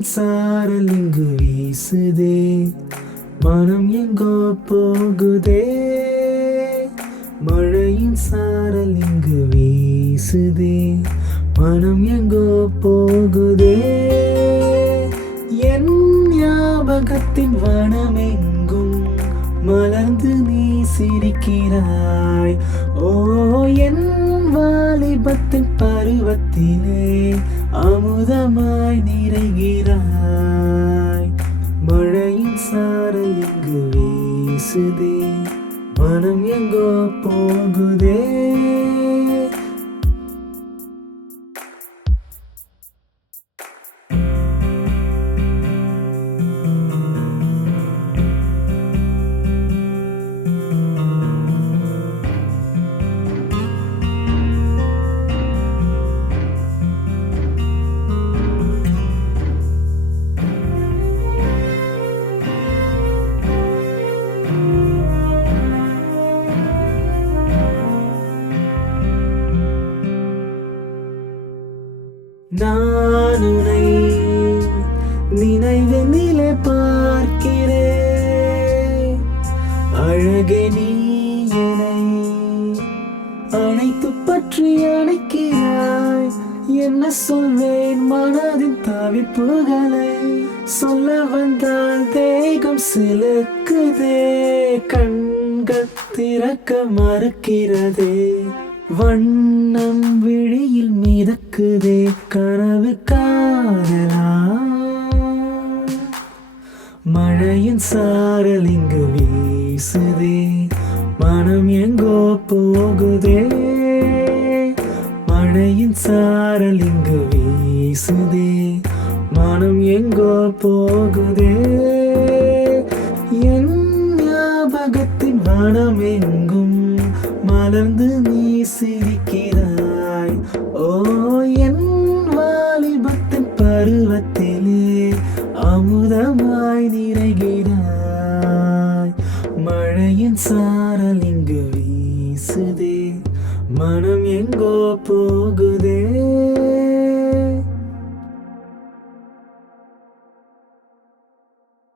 மழையின் சாரல் இங்கு வீசுதே, மனம் எங்கோ போகுதே. மழையின் சாரல் இங்கு வீசுதே, மனம் எங்கோ போகுதே. என் ஞாபகத்தின் வனமெங்கும் மலர்ந்து நீ சிரிக்கிறாய். ஓ, என் வாலிபத்தின் பருவத்திலே அமுதமாய் நிறைகிறாய். மழையின் சாரல் இங்கு வீசுதே, மனம் எங்கோ போகுதே. நான் உன்னை நினைவினிலே பார்க்கிறேன். அழகே, நீ என்னை அணைத்து பற்றி அணைக்கிறாய். என்ன சொல்வேன் மனதின் தவிப்புகளை, சொல்ல வந்தால் தேகம் சிலுக்குதே. கண்கள் திறக்க மறுக்கிறதே, வண்ணம் விழியில் மிதக்குதே. கனவு காதலா, மழையின் சாரல் இங்கு வீசுதே, மனம் எங்கோ போகுதே. மழையின் சாரல் இங்கு வீசுதே, மனம் எங்கோ போகுதே. என் ஞாபகத்தின் வனமெங்கும் மலர்ந்து நீ சிரிக்கிறாய். ஓ, என் வாலிபத்தின் பருவத்திலே அமுதமாய் நிறைகிறாய். மழையின் சாரல் இங்கு வீசுதே, மனம் எங்கோ போகுதே.